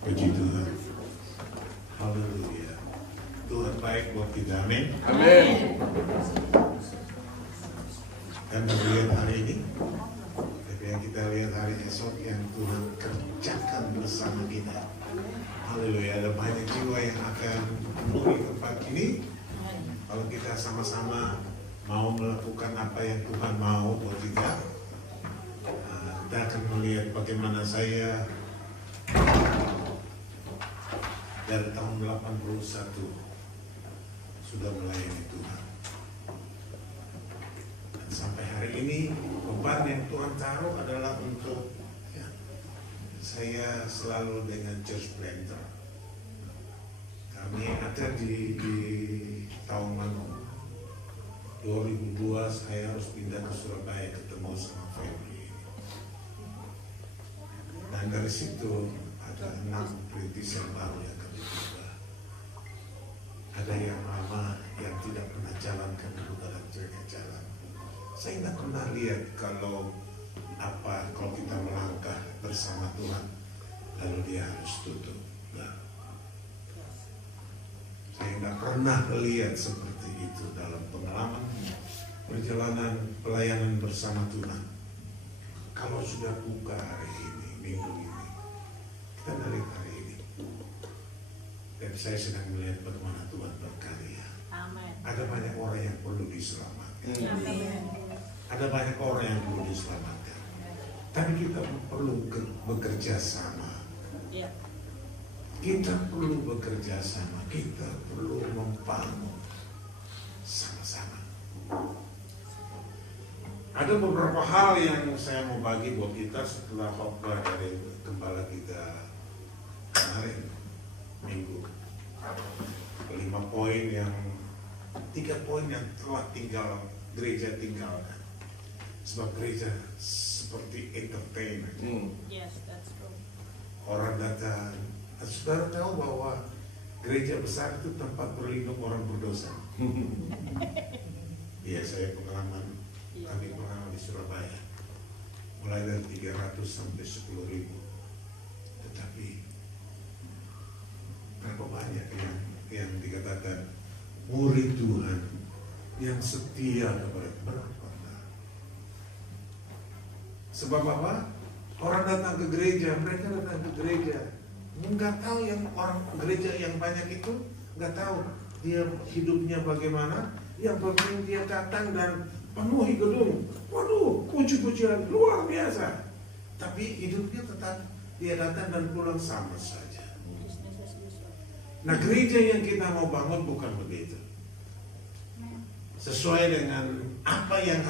Puji Tuhan. Haleluya. Tuhan baik buat kita. Amin. Amin. Dan melihat hari ini, tapi yang kita lihat hari esok yang Tuhan kerjakan bersama kita. Haleluya. Ada banyak jiwa yang akan memenuhi tempat ini. Kalau kita sama-sama mau melakukan apa yang Tuhan mau buat kita, kita akan melihat bagaimana saya dari tahun 81 sudah melayani Tuhan. Dan sampai hari ini beban yang Tuhan taruh adalah untuk saya selalu dengan church planter. Kami ada di tahun 2002 saya harus pindah ke Surabaya ketemu sama family. Dan dari situ ada 6 perintis yang baru yang kami coba. Ada yang lama yang tidak pernah jalankan dulu dalam mereka jalan. Saya tidak pernah lihat kalau kita melangkah bersama Tuhan lalu dia harus tutup. Nah, saya tidak pernah lihat seperti itu dalam pengalaman perjalanan pelayanan bersama Tuhan. Kalau sudah buka hari ini, minggu ini, kita lihat hari ini. Dan saya sedang melihat bagaimana Tuhan berkarya. Amen. Ada banyak orang yang perlu diselamatkan. Amen. Ada banyak orang yang perlu diselamatkan. Tapi kita perlu bekerja sama. Ya. Kita perlu bekerja sama. Kita perlu membangun sama-sama. Ada beberapa hal yang saya mau bagi buat kita setelah khotbah dari gembala kita kemarin minggu. 3 poin yang telah gereja tinggalkan. Sebab gereja seperti entertainment. Yes, that's true. Orang datang. Saudara tahu bahwa gereja besar itu tempat berlindung orang berdosa. Iya, saya pengalaman. Kami pengalaman di Surabaya. Mulai dari 300 sampai 10.000. Tetapi berapa banyak yang dikatakan murid Tuhan yang setia kepada berapa? Sebab apa? Orang datang ke gereja, mereka datang ke gereja, nggak tahu yang orang gereja yang banyak itu nggak tahu dia hidupnya bagaimana. Yang penting dia datang dan penuhi gedung. Waduh, puji-pujian luar biasa. Tapi hidupnya tetap dia datang dan pulang sama saja. Nah, gereja yang kita mau bangun bukan begitu. Sesuai dengan apa yang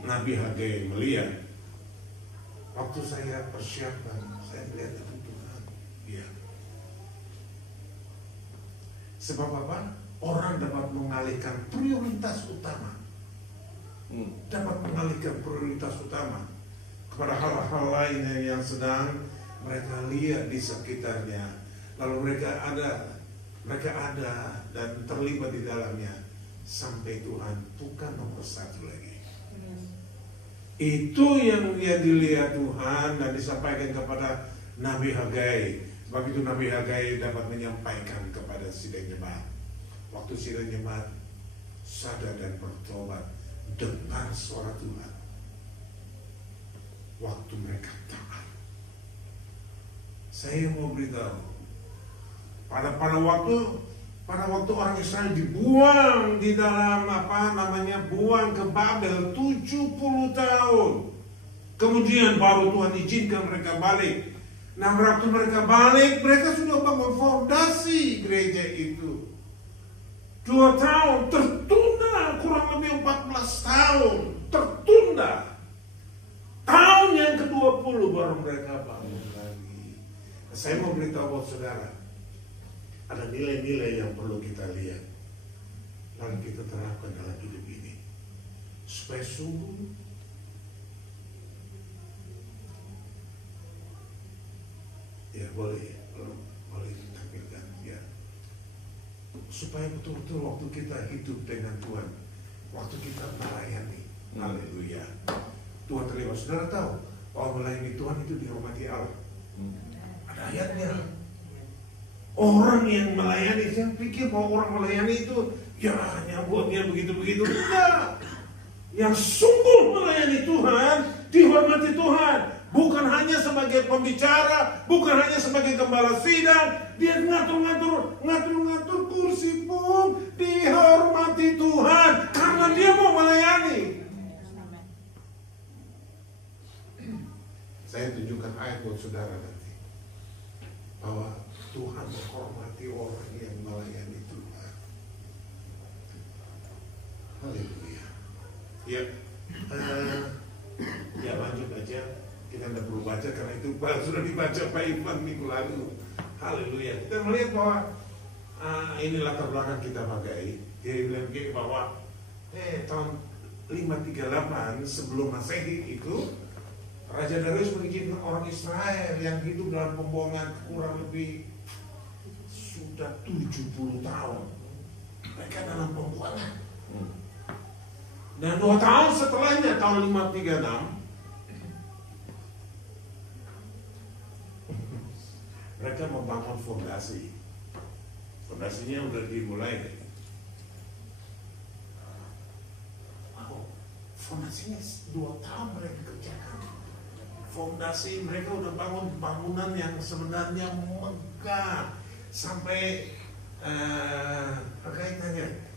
Nabi Hagai melihat. Waktu saya persiapkan, saya melihat itu Tuhan. Ya. Sebab apa? Orang dapat mengalihkan prioritas utama. Dapat mengalihkan prioritas utama kepada hal-hal lain yang sedang mereka lihat di sekitarnya. Lalu mereka ada dan terlibat di dalamnya sampai Tuhan bukan nomor 1 lagi. Itu yang dilihat Tuhan dan disampaikan kepada Nabi Hagai. Sebab itu Nabi Hagai dapat menyampaikan kepada sidang jemaat. Waktu sidang jemaat sadar dan bertobat, dengar suara Tuhan. Waktu mereka taat. Saya mau beritahu, pada waktu orang Israel dibuang di dalam buang ke Babel 70 tahun. Kemudian baru Tuhan izinkan mereka balik. Nah, waktu mereka balik, mereka sudah bangun fondasi gereja itu. 2 tahun tertunda, kurang lebih 14 tahun tertunda. Tahun yang ke-20 baru mereka bangun lagi. Saya mau beritahu buat saudara, ada nilai-nilai yang perlu kita lihat lalu kita terapkan dalam hidup ini supaya sungguh ya boleh ditampilkan ya, supaya betul-betul waktu kita hidup dengan Tuhan, waktu kita melayani, haleluya, Tuhan terlibat. Saudara tahu bahwa melayani Tuhan itu dihormati Allah. Ada ayatnya. Orang yang melayani, saya pikir bahwa orang melayani itu ya nyambutnya begitu-begitu. Enggak. Yang sungguh melayani Tuhan, dihormati Tuhan, bukan hanya sebagai pembicara, bukan hanya sebagai gembala sidang, dia ngatur kursi pun dihormati Tuhan karena dia mau melayani. Saya tunjukkan ayat buat saudara nanti bahwa Tuhan menghormati orang yang melayani Tuhan. Haleluya. Ya, ya lanjut aja. Kita tidak perlu baca karena itu sudah dibaca Pak Ivan minggu lalu. Haleluya. Kita melihat bahwa ini latar belakang kita pakai. Dia bilang gini bahwa tahun 538 sebelum Masehi itu Raja Darius mengizinkan orang Israel yang hidup dalam pembohongan kurang lebih sudah 70 tahun. Mereka dalam pembuangan. Dan 2 tahun setelahnya, tahun 536, mereka membangun fondasi. Fondasinya udah dimulai. Fondasinya 2 tahun mereka kerjakan. Fondasi mereka udah bangun bangunan yang sebenarnya megah. Sampai kaitannya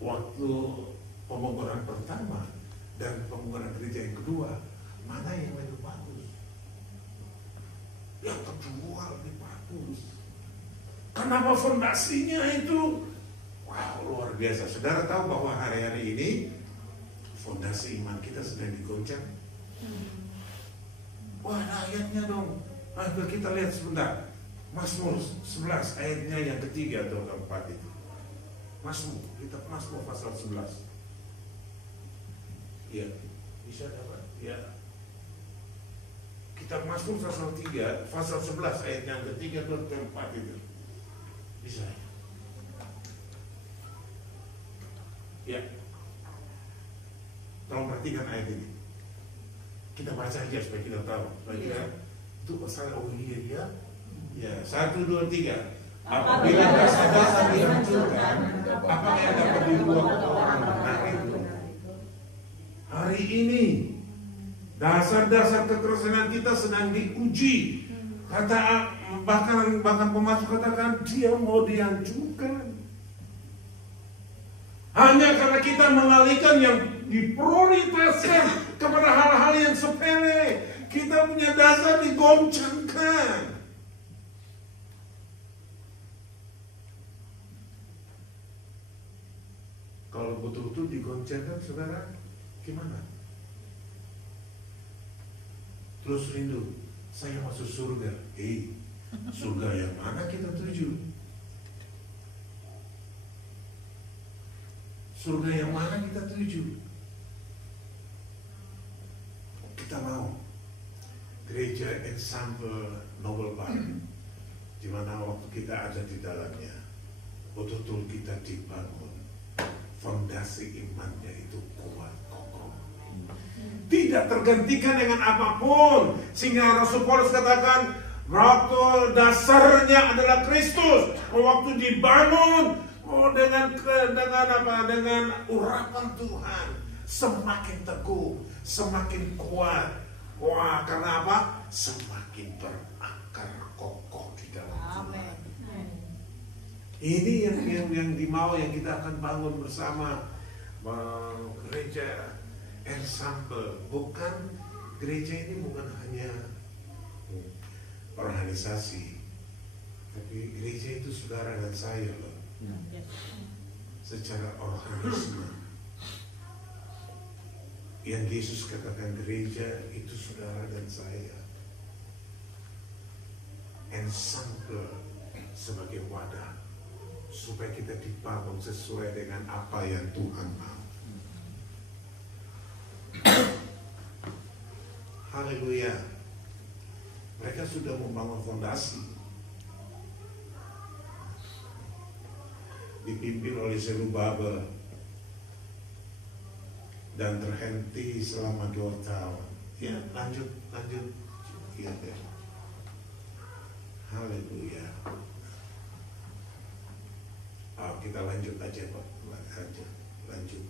waktu pembangunan pertama dan pembangunan gereja yang kedua, mana yang lebih bagus? Yang kedua lebih bagus. Kenapa fondasinya itu? Wow, luar biasa. Saudara tahu bahwa hari-hari ini fondasi iman kita sedang digoncang. Wah, ayatnya dong. Ayo kita lihat sebentar. Mazmur 11 ayatnya yang ketiga atau keempat itu. Mazmur, kitab Mazmur pasal 11. Iya, bisa dapat. Ya. Kitab Mazmur pasal 3, pasal 11 ayat yang ketiga dan keempat itu. Bisa. Ya. Tolong perhatikan ayat ini. Kita baca aja supaya kita tahu. Supaya kita itu pasal ya. Ya, 1, 2, 3. Apabila dasar-dasar dihancurkan, apa yang dapat dibuat orang benar itu? Hari ini dasar-dasar kekristenan kita sedang diuji. Kata bahkan pemasuk katakan dia mau dihancurkan. Hanya karena kita mengalihkan yang diprioritaskan kepada hal-hal yang sepele, kita punya dasar digoncangkan. Kalau betul-betul digoncangkan, saudara, gimana? Terus rindu, saya masuk surga. Surga yang mana kita tuju? Surga yang mana kita tuju? Kita mau gereja Ensemble Noble Park, di mana waktu kita ada di dalamnya, betul-betul kita dibangun. Fondasi imannya itu kuat, kokoh. Tidak tergantikan dengan apapun. Sehingga Rasul Paulus katakan, waktu dasarnya adalah Kristus. Waktu dibangun dengan urapan Tuhan, semakin teguh, semakin kuat. Wah, karena apa? Semakin berakar kokoh di dalam Tuhan. Ini yang dimau, yang kita akan bangun bersama. Gereja Ensemble, bukan gereja ini bukan hanya organisasi, tapi gereja itu saudara dan saya loh. Secara organisme, yang Yesus katakan gereja itu saudara dan saya. Ensemble sebagai wadah, supaya kita dibangun sesuai dengan apa yang Tuhan mau. Haleluya. Mereka sudah membangun fondasi, dipimpin oleh Zerubabel dan terhenti selama 2 tahun. Ya, lanjut. Ya. Haleluya. Kita lanjut aja Pak. Lanjut.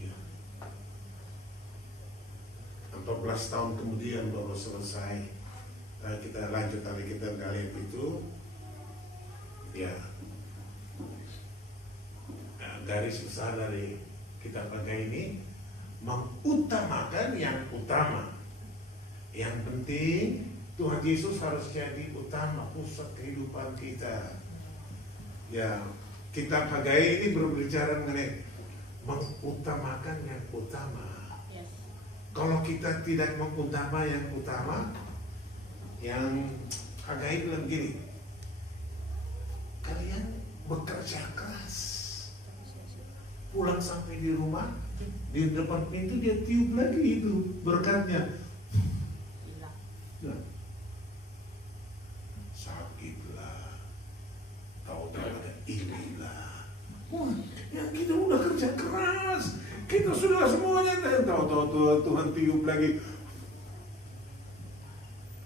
Ya. 14 tahun kemudian baru selesai. Kita lanjut kali kita kalian itu. Ya. Garis besar dari kita pakai ini mengutamakan yang utama. Yang penting Tuhan Yesus harus jadi utama, pusat kehidupan kita. Ya, kita pakai ini berbicara mengenai mengutamakan yang utama. Yes. Kalau kita tidak mengutama yang utama, yang pakai bilang gini, kalian bekerja keras, pulang sampai di rumah, di depan pintu dia tiup lagi itu berkatnya. Nah, sakitlah, tahu-tahu ada irilah. Wah, ya kita udah kerja keras, kita sudah semuanya, tahu-tahu Tuhan tiup lagi.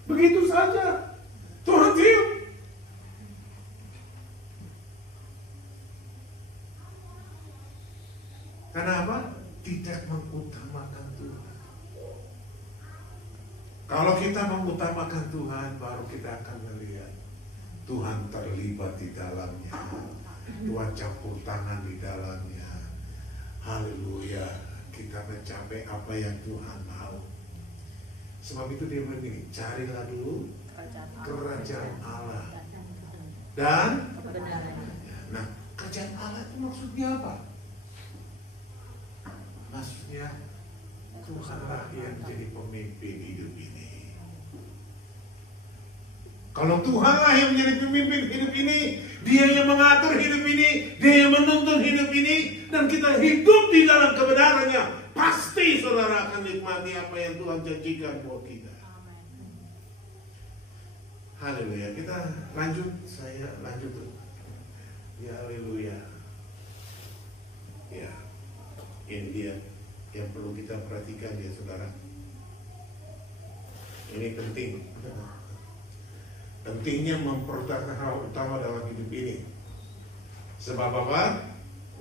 Begitu saja, Tuhan tiup. Kenapa? Tidak mengutamakan Tuhan. Kalau kita mengutamakan Tuhan, baru kita akan melihat Tuhan terlibat di dalamnya. Tuhan campur tangan di dalamnya. Haleluya. Kita mencapai apa yang Tuhan mau. Sebab itu dia bilang ini, carilah dulu kerajaan Allah dan kebenarannya. Nah, kerajaan Allah itu maksudnya apa? Maksudnya Tuhanlah yang jadi pemimpin hidup ini. Kalau Tuhanlah yang menjadi pemimpin hidup ini, Dia yang mengatur hidup ini, Dia yang menuntun hidup ini, dan kita hidup di dalam kebenarannya, pasti saudara akan nikmati apa yang Tuhan janjikan buat kita. Haleluya. Kita lanjut, saya lanjut. Ya, haleluya. Ya, ini dia yang perlu kita perhatikan ya saudara. Ini penting. Pentingnya mempertahankan hal utama dalam hidup ini. Sebab apa?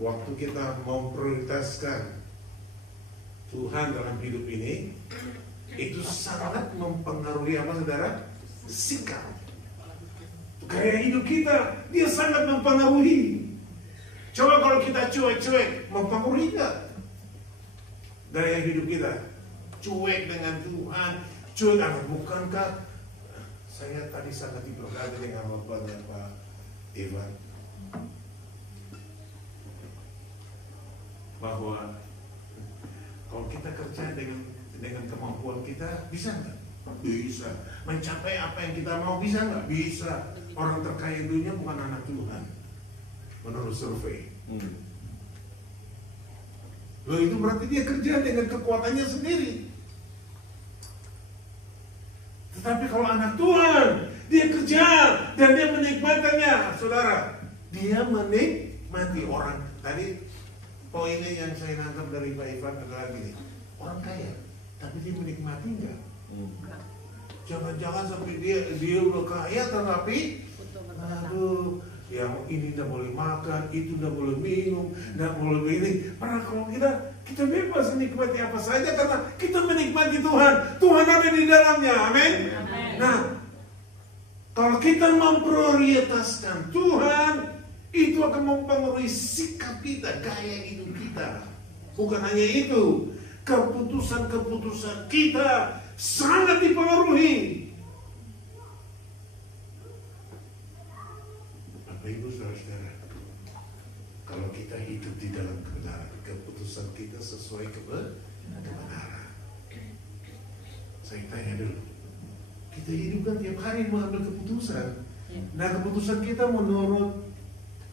Waktu kita memprioritaskan Tuhan dalam hidup ini, itu sangat mempengaruhi apa saudara? Sikap. Gaya hidup kita, dia sangat mempengaruhi. Coba kalau kita cuek-cuek, mempengaruhi enggak? Gaya hidup kita cuek dengan Tuhan, cuek dengan bukankah saya tadi sangat diberkati dengan bapaknya Pak Ivan, bahwa kalau kita kerja dengan kemampuan kita bisa nggak? Bisa. Mencapai apa yang kita mau bisa nggak? Bisa. Orang terkaya dunia bukan anak Tuhan menurut survei. Loh, itu berarti dia kerja dengan kekuatannya sendiri. Tetapi kalau anak Tuhan, dia kerja dan dia menikmatinya, saudara. Dia menikmati orang. Tadi poinnya yang saya nangkap dari Pak Ivan adalah gini, orang kaya, tapi dia menikmati enggak? Jangan-jangan sampai dia udah kaya tetapi aduh, yang ini tidak boleh makan, itu tidak boleh minum, tidak boleh ini. Padahal kalau kita bebas menikmati apa saja karena kita menikmati Tuhan. Tuhan ada di dalamnya, amin. Nah, kalau kita memprioritaskan Tuhan, itu akan mempengaruhi sikap kita, gaya hidup kita. Bukan hanya itu, keputusan-keputusan kita sangat dipengaruhi. Ibu saudara, kalau kita hidup di dalam kebenaran, keputusan kita sesuai kebenaran. Saya tanya dulu, kita hidup kan tiap hari mengambil keputusan. Nah, keputusan kita menurut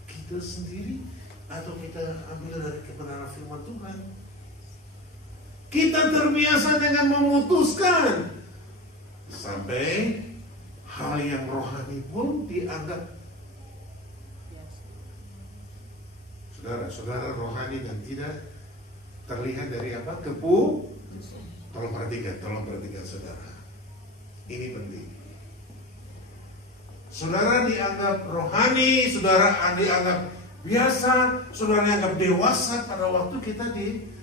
kita sendiri atau kita ambil dari kebenaran firman Tuhan? Kita terbiasa dengan memutuskan sampai hal yang rohani pun dianggap. Saudara rohani dan tidak terlihat dari apa? Tolong perhatikan saudara. Ini penting. Saudara dianggap rohani, saudara dianggap biasa, saudara dianggap dewasa pada waktu kita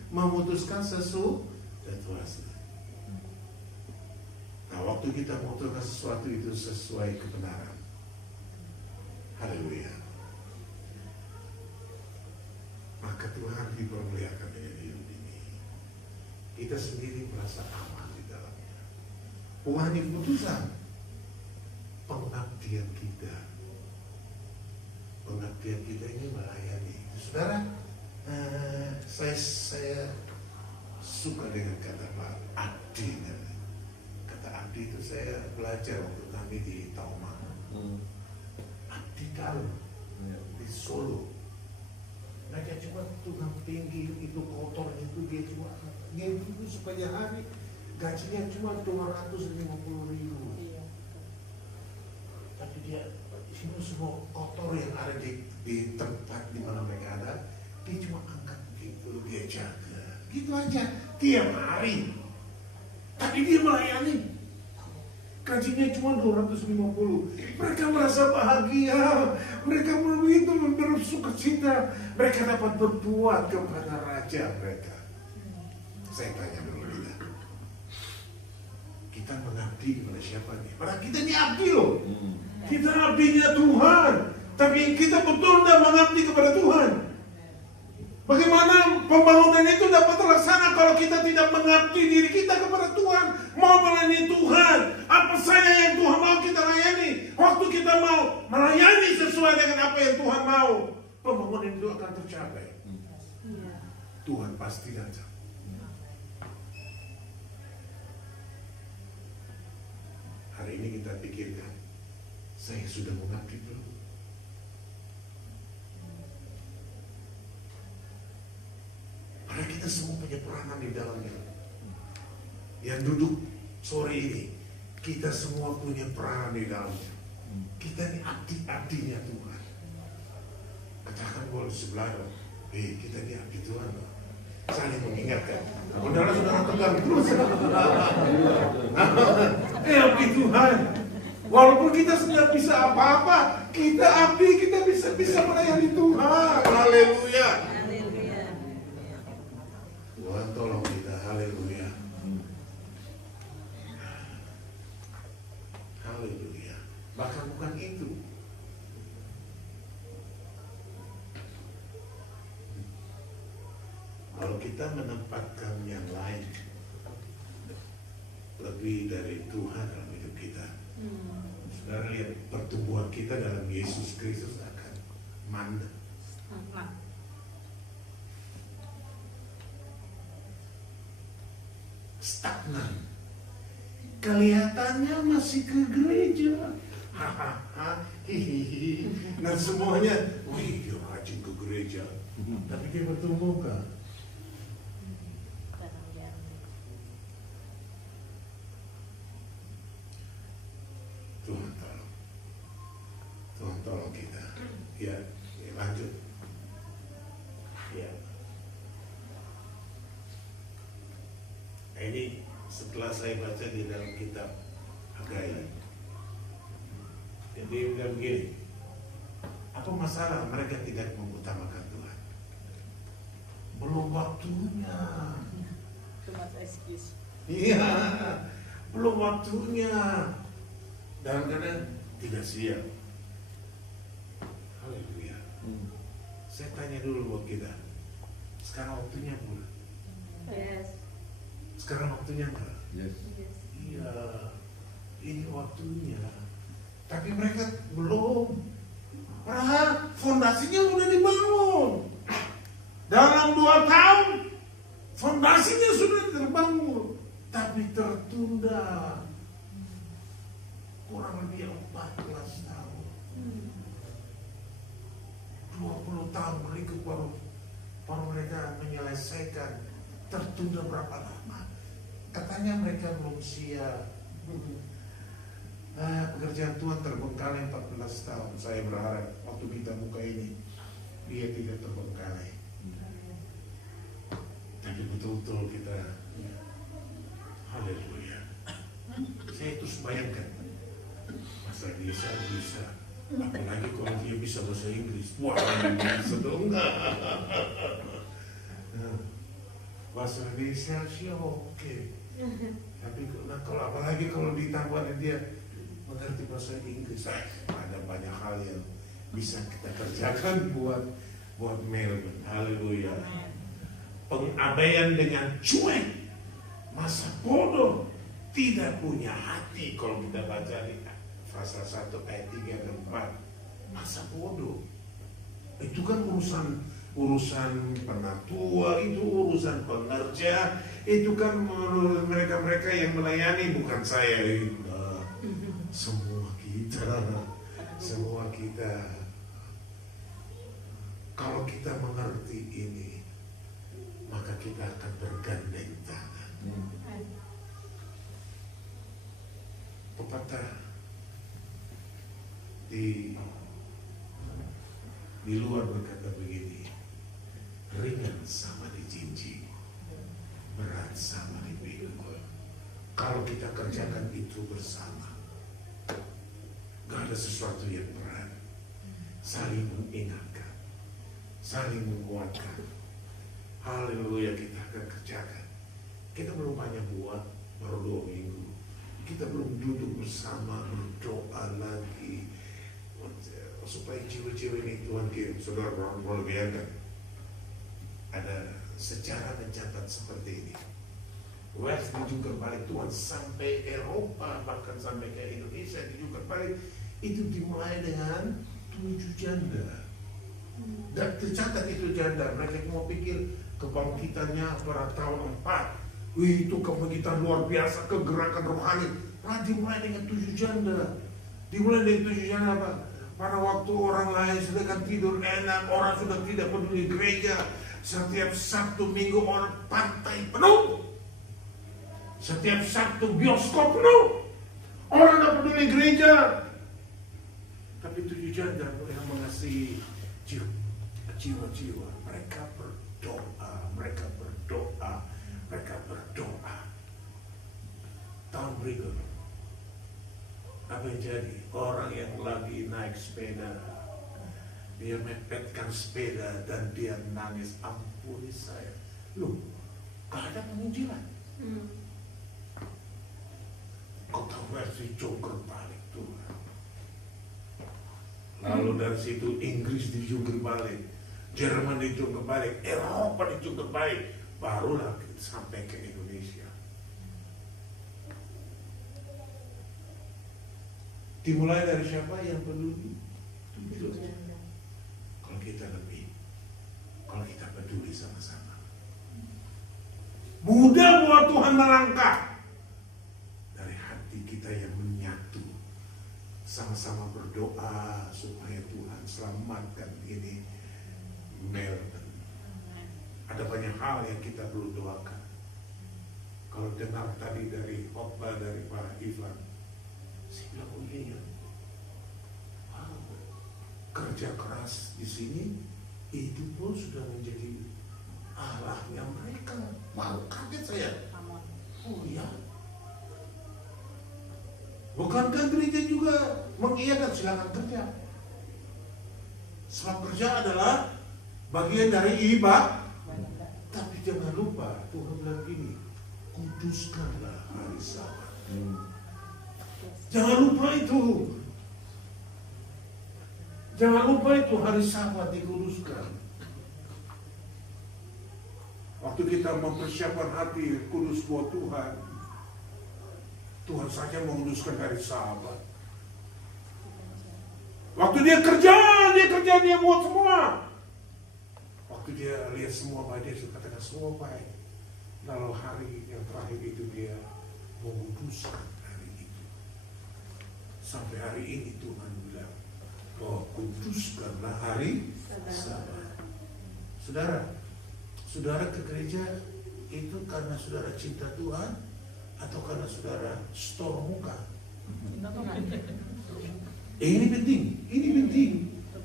memutuskan sesuatu. Nah, waktu kita memutuskan sesuatu itu sesuai kebenaran. Haleluya. Maka Tuhan dipermuliakan dengan hidup ini. Kita sendiri merasa aman di dalamnya. Bukan keputusan, pengabdian kita. Pengabdian kita ini melayani. Saudara, saya suka dengan kata Pak Abdi. Kata Abdi itu saya belajar waktu kami di Tauma. Abdi dalam di Solo. Mereka cuma tukang tinggi, itu kotor, itu dia cuma itu supaya hari gajinya cuma 250.000. Tapi dia itu semua kotor yang ada di tempat di mana mereka ada, dia cuma angkat gitu, dia jaga, gitu aja tiap hari. Tapi dia melayani. Gajinya cuma 250. Mereka merasa bahagia. Mereka begitu bersukacita. Mereka dapat berbuat kepada raja mereka. Saya tanya dulu kita mengabdi kepada siapa nih? Padahal kita ini abdi loh. Kita abdinya Tuhan. Tapi kita betul tidak mengabdi kepada Tuhan. Bagaimana pembangunan itu dapat terlaksana kalau kita tidak mengabdi diri kita kepada Tuhan, mau melayani Tuhan? Apa saja yang Tuhan mau kita layani? Waktu kita mau melayani sesuai dengan apa yang Tuhan mau, pembangunan itu akan tercapai. Tuhan pasti datang. Hari ini kita pikirkan, saya sudah mengabdi belum? Karena kita semua punya peranan di dalamnya. Yang duduk sore ini, kita semua punya peranan di dalamnya. Kita ini abdi-abdinya Tuhan. Katakan boleh sebelah, kita ini abdi Tuhan. Saling mengingatkan. Saudara-saudara tegang terus. Abdi Tuhan. Walaupun kita tidak bisa apa-apa, kita abdi, kita bisa melayani Tuhan. Haleluya. Tuhan tolong kita, haleluya. Haleluya. Bahkan bukan itu. Kalau kita menempatkan yang lain lebih dari Tuhan dalam hidup kita, saudara lihat pertumbuhan kita dalam Yesus Kristus akan mandek. Stagnan. Kelihatannya masih ke gereja. Hahaha. Dan semuanya, wih, dia rajin ke gereja. Tapi dia bertumbuh kan? Tuhan tolong. Tuhan tolong kita. Ya, lanjut. Ya. Ini setelah saya baca di dalam kitab Hagai. Jadi dia bilang begini, apa masalah mereka tidak mengutamakan Tuhan? Belum waktunya. Iya, belum waktunya. Dan kadang tidak siap. Haleluya. Saya tanya dulu buat kita, sekarang waktunya belum? Yes. Sekarang waktunya enggak? Yes. Iya, ini waktunya. Tapi mereka belum. Padahal fondasinya sudah dibangun. Dalam 2 tahun, fondasinya sudah terbangun. Tapi tertunda. Kurang lebih 14 tahun. 20 tahun berikut baru mereka menyelesaikan. Tertunda berapa lama? Katanya mereka belum siap. Pekerjaan Tuhan terbengkalai 14 tahun. Saya berharap waktu kita buka ini, dia tidak terbengkalai. Tapi betul-betul kita, haleluya. Saya terus bayangkan, Masa bisa. Apalagi kalau dia bisa bahasa Inggris. Wah, bisa dong. Bahasa Indonesia sih oke. Tapi kalau apalagi kalau ditambah dia mengerti bahasa Inggris, ada banyak hal yang bisa kita kerjakan buat Melbourne. Haleluya. Pengabaian dengan cuek, masa bodoh, tidak punya hati. Kalau kita baca di pasal 1 ayat 3 dan 4, masa bodoh itu kan urusan penatua, itu urusan pengerja, itu kan mereka yang melayani, bukan saya. Semua kita kalau kita mengerti ini, maka kita akan bergandeng tangan. Pepatah di luar berkata begini, ringan sama dijinjing, berat sama dipikul. Kalau kita kerjakan itu bersama, gak ada sesuatu yang berat. Saling mengingatkan, saling menguatkan. Haleluya, kita akan kerjakan. Kita belum banyak buat, baru 2 minggu. Kita belum duduk bersama berdoa lagi supaya jiwa-jiwa ini Tuhan kirim. Saudara, boleh bayangkan ada sejarah mencatat seperti ini. West dijungkir balik Tuhan sampai Eropa, bahkan sampai ke Indonesia dijungkir balik. Itu dimulai dengan 7 janda. Dan tercatat itu janda. Mereka mau pikir kebangkitannya pada tahun 4. Itu kebangkitan luar biasa, kegerakan rohani. Nah, dimulai dengan 7 janda. Dimulai dengan 7 janda apa? Pada waktu orang lain sedang tidur enak, orang sudah tidak peduli gereja. Setiap Sabtu Minggu orang pantai penuh. Setiap Sabtu bioskop penuh. Orang tidak peduli gereja. Tapi 7 janda yang mengasihi jiwa-jiwa. Mereka berdoa. Tahun berikut, apa yang jadi? Orang yang lagi naik sepeda, dia mepetkan sepeda dan dia nangis, ampuni saya. Loh, gak ada penginjilan. Kota versi jungkir balik Tuhan. Lalu dari situ Inggris dijungkir balik, Jerman dijungkir balik, Eropa dijungkir balik, barulah sampai ke Indonesia. Dimulai dari siapa yang peduli? Kalau kita lebih, kalau kita peduli sama-sama, mudah buat Tuhan melangkah. Dari hati kita yang menyatu, sama-sama berdoa supaya Tuhan selamatkan ini Melbourne. Ada banyak hal yang kita perlu doakan. Kalau dengar tadi dari khotbah dari Pak Ivan, saya bilang, oh iya, wow, kerja keras di sini itu pun sudah menjadi arahnya mereka. Wow, kaget saya. Oh iya, bukankah gereja juga mengiyakan silakan kerja? Sebab kerja adalah bagian dari ibadah. Tapi jangan lupa Tuhan bilang gini, kuduskanlah hari Sabat. Jangan lupa itu. Jangan lupa itu, hari Sabat dikuduskan. Waktu kita mempersiapkan hati kudus buat Tuhan, Tuhan saja menguduskan hari Sabat. Waktu dia kerja, dia buat semua. Waktu dia lihat semua baik, dia katakan semua baik. Lalu hari yang terakhir itu dia menguduskan hari itu. Sampai hari ini Tuhan bilang, oh kuduskanlah hari Sabat. Saudara ke gereja itu karena saudara cinta Tuhan atau karena saudara store muka? Ini penting.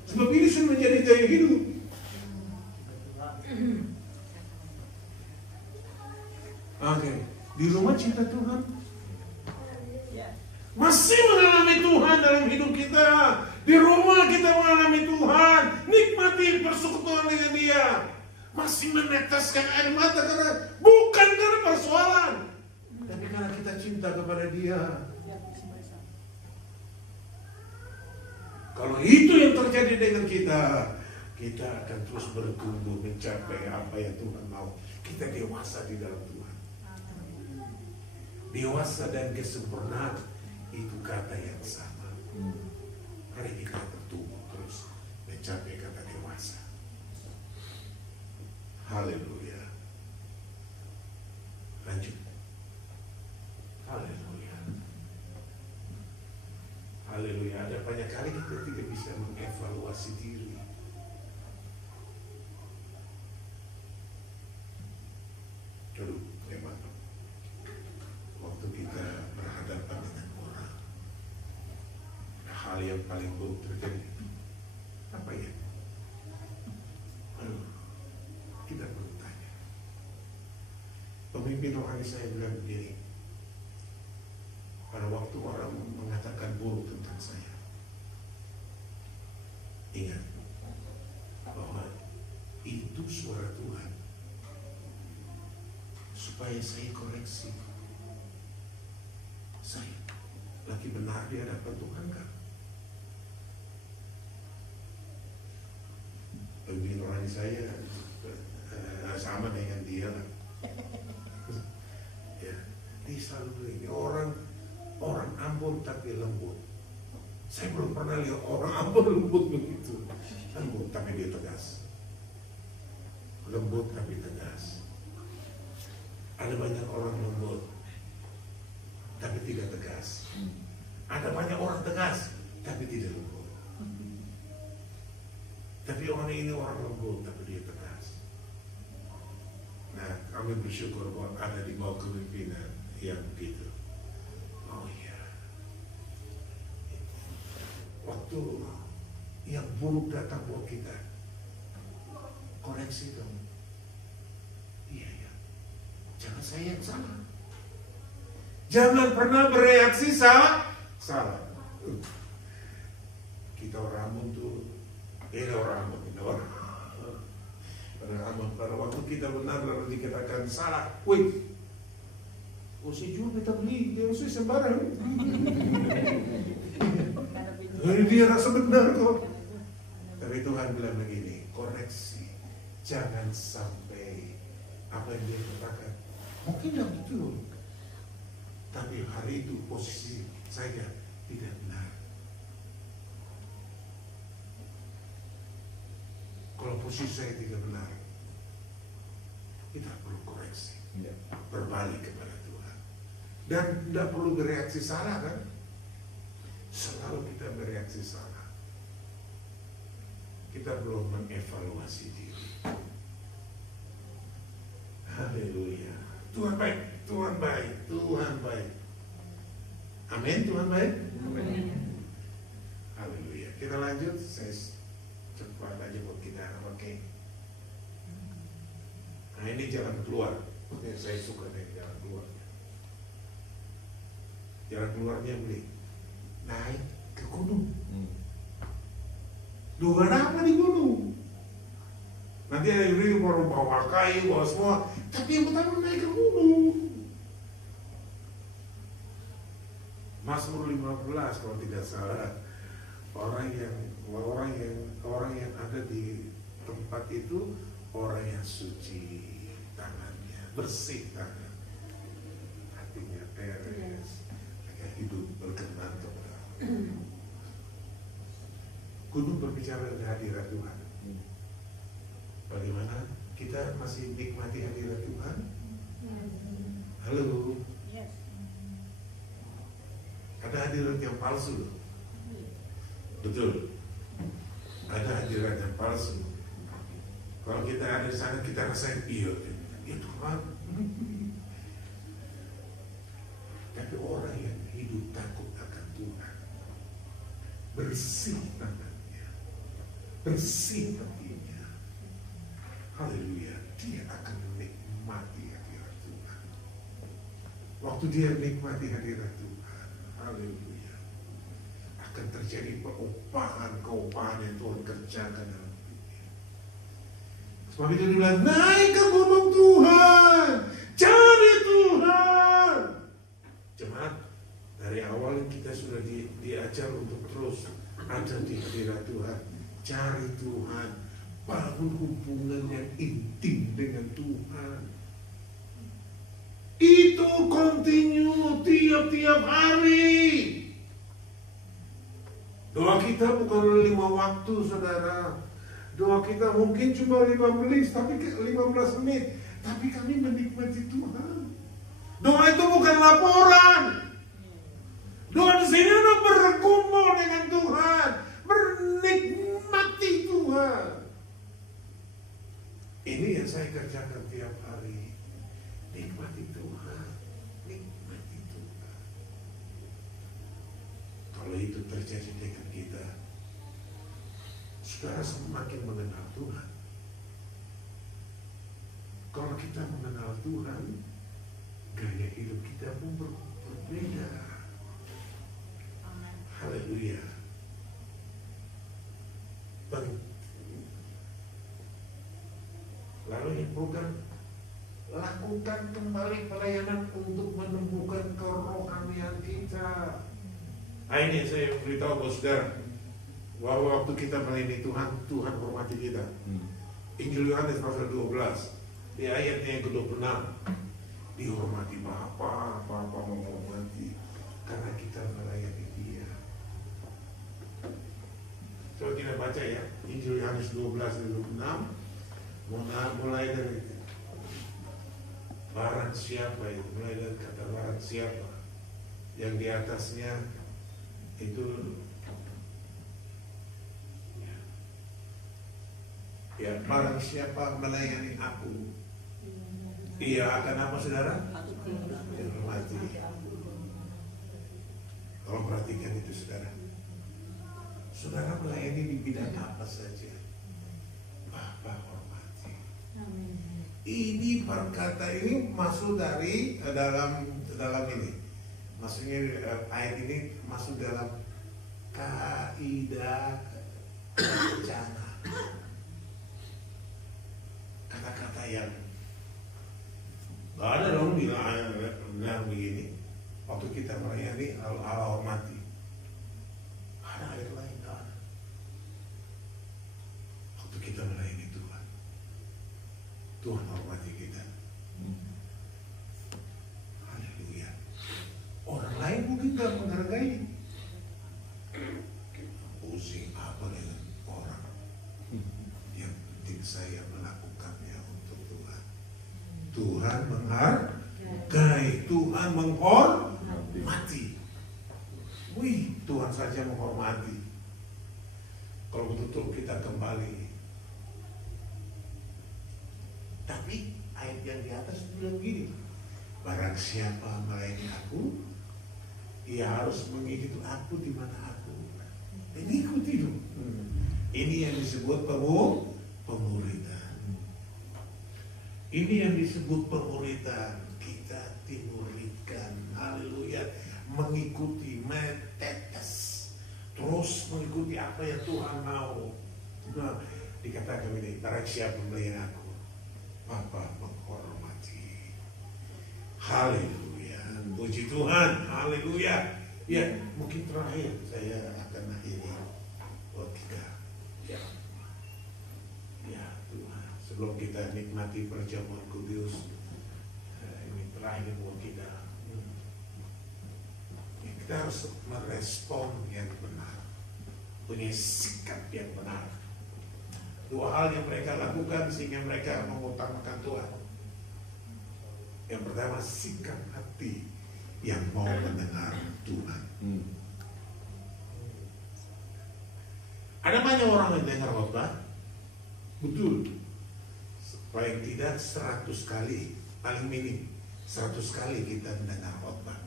Sebab ini sudah menjadi gaya hidup. Oke, di rumah cinta Tuhan, masih mengalami Tuhan. Tuhan dalam hidup kita. Di rumah kita mengalami Tuhan. Nikmati persekutuan dengan Dia. Masih meneteskan air mata bukan karena persoalan, tapi karena kita cinta kepada Dia. Kalau itu yang terjadi dengan kita, kita akan terus bertumbuh mencapai apa yang Tuhan mau. Kita dewasa di dalam Tuhan. Dewasa dan kesempurnaan itu kata yang sama. Mari kita bertumbuh terus mencapai kata dewasa. Haleluya. Lanjut. Haleluya. Haleluya. Ada banyak kali kita tidak bisa mengevaluasi diri. Aduh, memang waktu kita berhadapan dengan orang, hal yang paling buruk terjadi apa ya? Kita perlu tanya. Pemimpin rohani saya bilang begini, pada waktu orang mengatakan buruk tentang saya, ingat bahwa itu suara Tuhan supaya saya koreksi. Saya lagi benar di hadapan Tuhan kan? Pemimpin rohani saya sama dengan dia lah. Ya, dia selalu ini orang Ambon tapi lembut. Saya belum pernah lihat orang Ambon lembut begitu. Lembut tapi dia tegas. Lembut tapi tegas. Ada banyak orang lembut tapi tidak tegas. Ada banyak orang tegas tapi tidak lembut. Tapi orang ini orang lembut tapi dia tegas. Nah, kami bersyukur bahwa ada di bawah kepemimpinan yang begitu. Oh iya. Waktu yang buruk datang buat kita, koreksi dong. Iya ya. Jangan saya yang salah. Jangan pernah bereaksi salah. Kita orang Ambon tuh beda orang Ambon, pada waktu kita benar lalu dikatakan salah, wih, si jual kita beli, dia harusnya sembarang. Dia rasa benar kok. Tapi Tuhan bilang begini, koreksi, jangan sampai apa yang dia katakan mungkin yang betul, tapi hari itu posisi saya tidak benar. Kalau posisi saya tidak benar, kita perlu koreksi, berbalik kepada Tuhan, dan tidak perlu bereaksi salah kan? Selalu kita bereaksi salah, kita belum mengevaluasi diri. Haleluya. Tuhan baik, Tuhan baik, Tuhan baik. Amin, Tuhan baik. Amin. Haleluya. Kita lanjut, saya cepat aja buat kita. Oke. Nah, ini jalan keluar. Saya suka dengan jalan keluar. Jalan keluarnya beli naik ke gunung. Dugaan apa di gunung? Nanti ada yang baru bawa kayu, bawa semua. Tapi yang pertama naik ke gunung. Mazmur 15 kalau tidak salah, orang yang ada di tempat itu orang yang suci tangannya, bersih tangan, hatinya beres, mereka hidup berkenan kepada Allah. Gunung berbicara dengan hadirat Tuhan. Bagaimana kita masih nikmati hadirat Tuhan? Halo. Ada hadirat yang palsu loh. Betul. Ada hadirat yang palsu. Kalau kita ada di sana kita rasain iya itu Tuhan. Tapi orang yang hidup takut akan Tuhan, bersih tangannya, bersih hatinya, haleluya, dia akan menikmati hadirat Tuhan. Waktu dia menikmati hadirat Tuhan, haleluya, terjadi keupahan yang Tuhan kerjakan dalam hidupnya. Sebab itu dia bilang, naik ke gunung Tuhan, cari Tuhan. Jemaat, dari awal kita sudah diajar untuk terus ada di hadirat Tuhan. Cari Tuhan, bangun hubungan yang intim dengan Tuhan. Itu continue tiap-tiap hari. Doa kita bukan 5 waktu, saudara. Doa kita mungkin cuma 15 menit, tapi kami menikmati Tuhan. Doa itu bukan laporan. Doa di sini adalah bergumul dengan Tuhan, menikmati Tuhan. Ini yang saya kerjakan tiap hari. Nikmati Tuhan, nikmati Tuhan. Kalau itu terjadi dengan kita, saudara semakin mengenal Tuhan. Kalau kita mengenal Tuhan, gaya hidup kita pun berbeda. Haleluya. Lalu yang bukan, lakukan kembali pelayanan untuk menemukan kerohanian kita. Nah, ini saya beritahu buat saudara, bahwa waktu kita melayani Tuhan, Tuhan hormati kita. Injil Yohanes pasal 12 di ayatnya yang ke-26, dihormati Bapa menghormati karena kita melayani Dia. Coba kita baca ya, Injil Yohanes 12 ayat 26, mulai dari barang siapa itu, mulai dari kata barang siapa, yang di atasnya itu ya, barang siapa melayani aku, ia akan apa, saudara? Dihormati. Kalau perhatikan itu, saudara, saudara melayani di bidang apa saja, Bapa hormati. Ini perkata ini masuk dari dalam ini, maksudnya ayat ini masuk dalam kaidah bencana. Kata-kata yang gak ada dong bilang begini. Waktu kita melayani Allah hormati. Ada ayat lain gak ada. Waktu kita melayani Tuhan, Tuhan hormati kita. Haleluya. Orang lain mungkin gak menghargai. Pusing apa dengan orang. Yang penting saya melakukannya untuk Tuhan. Tuhan menghargai, Tuhan menghormati. Wih, Tuhan saja menghormati. Kalau betul-betul kita kembali. Tapi ayat yang di atas bilang begini, barang siapa melayani aku, ia harus mengikuti aku di mana aku. Ikuti dong. Ini yang disebut pemuridan. Ini yang disebut pemuridan. Kita dimuridkan. Haleluya. Mengikuti, menetes, terus mengikuti apa yang Tuhan mau. Nah, dikatakan ini, barang siapa melayani aku, Bapa menghormati. Haleluya. Puji Tuhan. Haleluya. Ya, mungkin terakhir saya akan akhiri buat kita. Ya Tuhan, sebelum kita nikmati perjamuan kudus, ini terakhir buat kita. Kita harus merespon yang benar, punya sikap yang benar. Dua hal yang mereka lakukan sehingga mereka mengutamakan Tuhan. Yang pertama, sikap hati yang mau mendengar Tuhan. Ada banyak orang yang dengar khotbah, betul. Paling tidak 100 kali, paling minim 100 kali kita mendengar khotbah.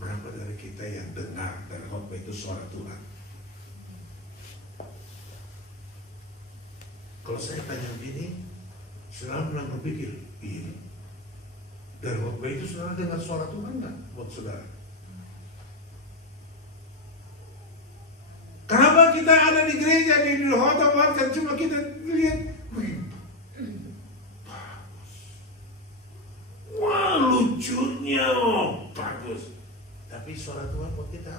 Berapa dari kita yang dengar dari khotbah itu suara Tuhan? Kalau saya tanya begini, saudara pernah berpikir, iya, dari khotbah itu saudara dengar suara Tuhan nggak buat saudara? Kenapa kita ada di gereja di hotel kan cuma kita lihat, bagus, wah lucunya, bagus. Tapi suara Tuhan buat kita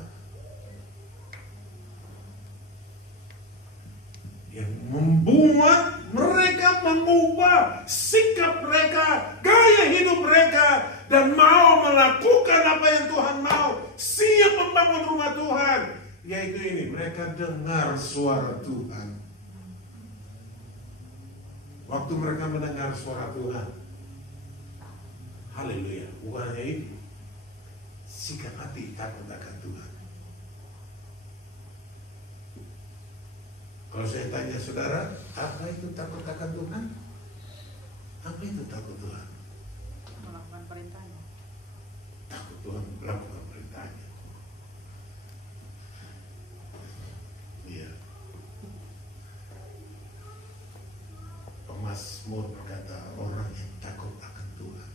yang membuat mereka mengubah sikap mereka, gaya hidup mereka, dan mau melakukan apa yang Tuhan mau, siap membangun rumah Tuhan. Yaitu ini, mereka dengar suara Tuhan. Waktu mereka mendengar suara Tuhan, haleluya, bukan hanya itu, sikap hati takut akan Tuhan. Kalau saya tanya saudara, apa itu takut akan Tuhan? Apa itu takut Tuhan? Melakukan perintahnya. Takut Tuhan melakukan perintahnya. Iya. Pemazmur berkata, orang yang takut akan Tuhan,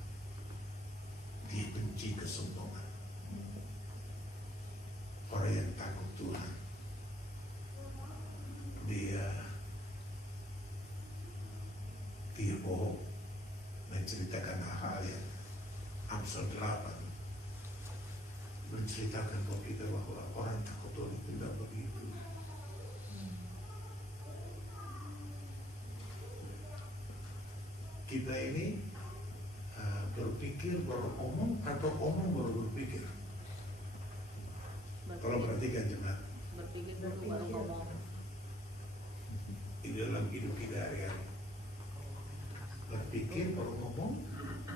dia benci kesombongan. Orang yang takut Tuhan, dia tidak bohong, menceritakan hal yang Amsal 8 menceritakan bahwa kita bahwa orang takut Tuhan tidak begitu. Kita ini berpikir baru omong atau omong baru berpikir. Kalau perhatikan jemaat, Berpikir dulu baru ngomong. di dalam hidup kita hari-hari, berpikir baru ngomong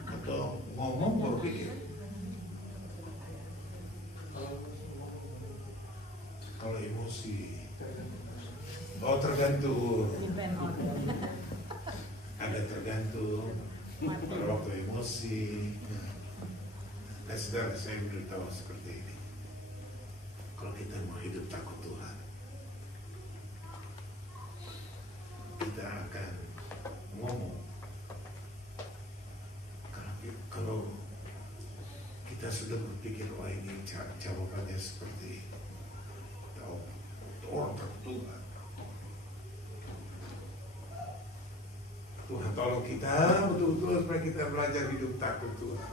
atau ngomong baru pikir. Kalau emosi, oh tergantung. Ada tergantung pada waktu emosi. Dan saudara, saya beritahu seperti ini. Kalau kita mau hidup takut Tuhan, kita akan ngomong. Kalau kita sudah berpikir, wah ini jawabannya seperti orang takut Tuhan. Tuhan tolong kita betul-betul supaya kita belajar hidup takut Tuhan.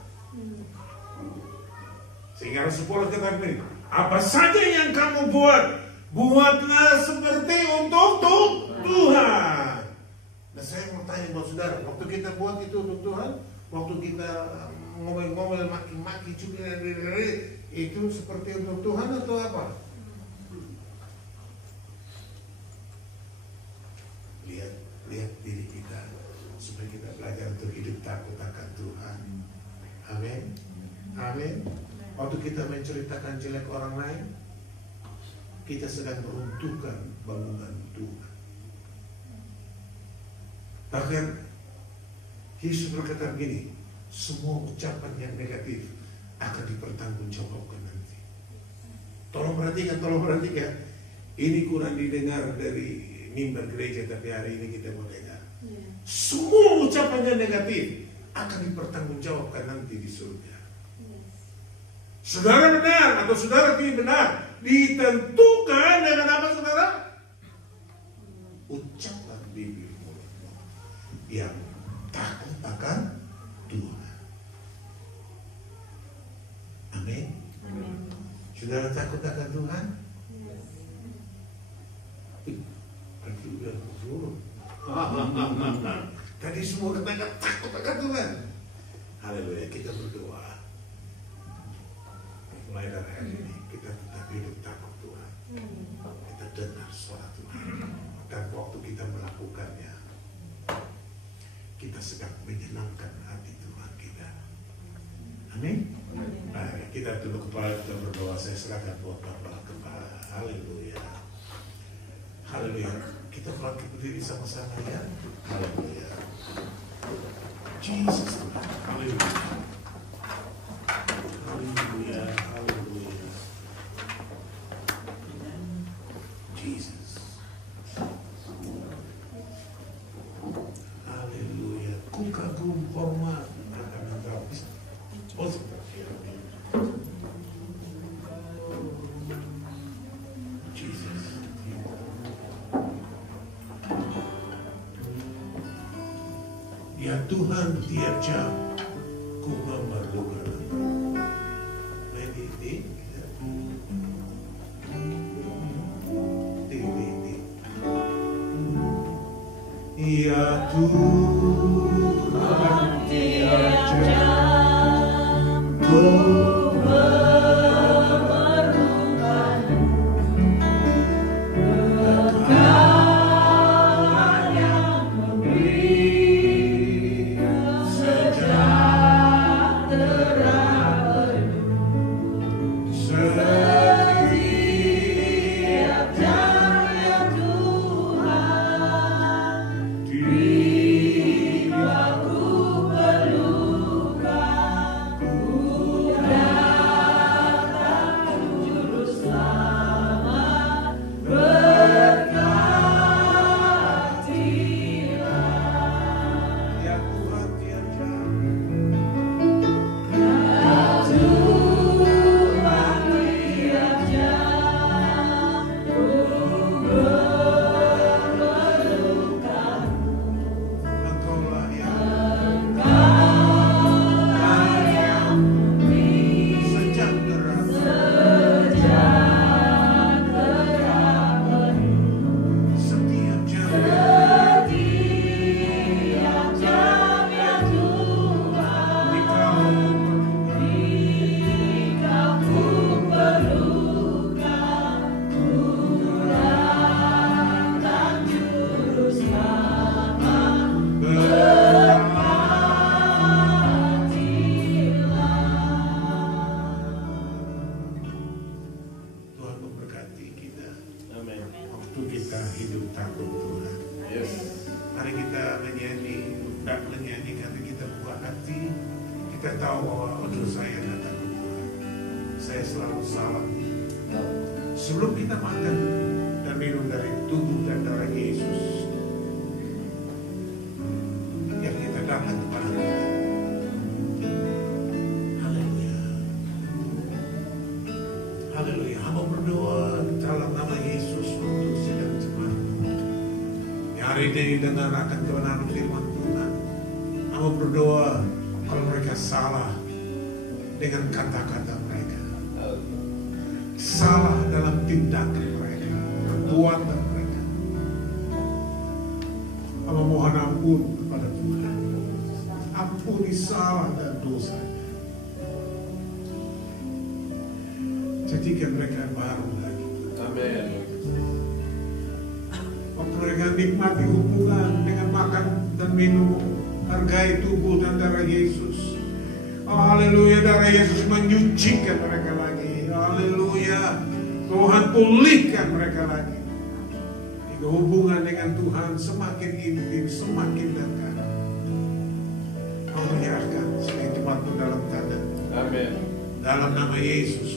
Sehingga Rasul Paulus katakan ini, apa saja yang kamu buat, buatlah seperti untuk Tuhan. Nah saya mau tanya buat saudara, waktu kita buat itu untuk Tuhan, waktu kita ngomel-ngomel, maki-maki, cubit, itu seperti untuk Tuhan atau apa? Lihat diri kita, supaya kita belajar untuk hidup takut akan Tuhan. Amin. Amin. Waktu kita menceritakan jelek orang lain, kita sedang meruntuhkan bangunan Tuhan. Bahkan Yesus berkata begini, semua ucapan yang negatif akan dipertanggungjawabkan nanti. Tolong perhatikan. Ini kurang didengar dari mimbar gereja, tapi hari ini kita mau dengar. Semua ucapan yang negatif akan dipertanggungjawabkan nanti di surga. Saudara benar atau saudara tidak benar, ditentukan dengan apa saudara? Ucapan bibir mulutmu yang takut akan Tuhan. Amin. Saudara takut akan Tuhan? Berarti udah surut. Tadi semua katakan takut akan Tuhan. Haleluya, kita berdoa. Mulai dari hari ini kita tetap hidup takut Tuhan. Kita dengar suara Tuhan. Dan waktu kita melakukannya, kita sedang menyenangkan hati Tuhan kita. Amin. Nah, kita tunduk kepala, kita berdoa. Saya serahkan buat Bapak kepala. Haleluya. Haleluya. Kita bangkit berdiri sama-sama ya. Haleluya. Jesus. Haleluya. Haleluya. Haleluya. Jesus. Haleluya. Ku kagum hormat akan Engkau. Jesus. Ya Tuhan, tiap jam ku memerlukan Engkau. Ya Tuhan, tiap jam ku memerlukan Engkau yang memberi sejahtera penuh setiap jam ya Tuhan. Jika ku perlukan, ku datang juru selamat, berkatilah. Ya Tuhan, tiap jam. Ya Tuhan, tiap jam ku memerlukan Engkaulah yang memberi sejahtera penuh setiap jam ya Tuhan. Jika ku perlukan, ku datang juru selamat, Tuhan memberkati kita. Amin. Waktu kita hidup takut Tuhan. Yes. Mari kita menyanyi karena kita buka hati. Kita tahu bahwa saya tidak takut Tuhan. Saya selalu salah. Sebelum kita makan dan minum dari tubuh dan darah Yesus, yang kita datang kepada Tuhan. Haleluya. Haleluya. Hamba berdoa dalam nama Yesus untuk sidang jemaat. Hari ini dengar akan kebenaran firman Tuhan. Hamba berdoa kalau mereka salah dengan kata-kata mereka, salah dalam tindakan mereka, perbuatan mereka, hamba mohon ampun kepada Tuhan. Ampuni salah dan dosanya. Jadikan mereka baru lagi. Amin. Waktu mereka nikmati hubungan dengan makan dan minum, hargai tubuh dan darah Yesus. Haleluya, darah Yesus menyucikan mereka lagi. Haleluya, Tuhan pulihkan mereka lagi. Jika hubungan dengan Tuhan semakin intim, semakin dekat. Kau menyerahkan sebagai jemaat dalam tangan. Amin. Dalam nama Yesus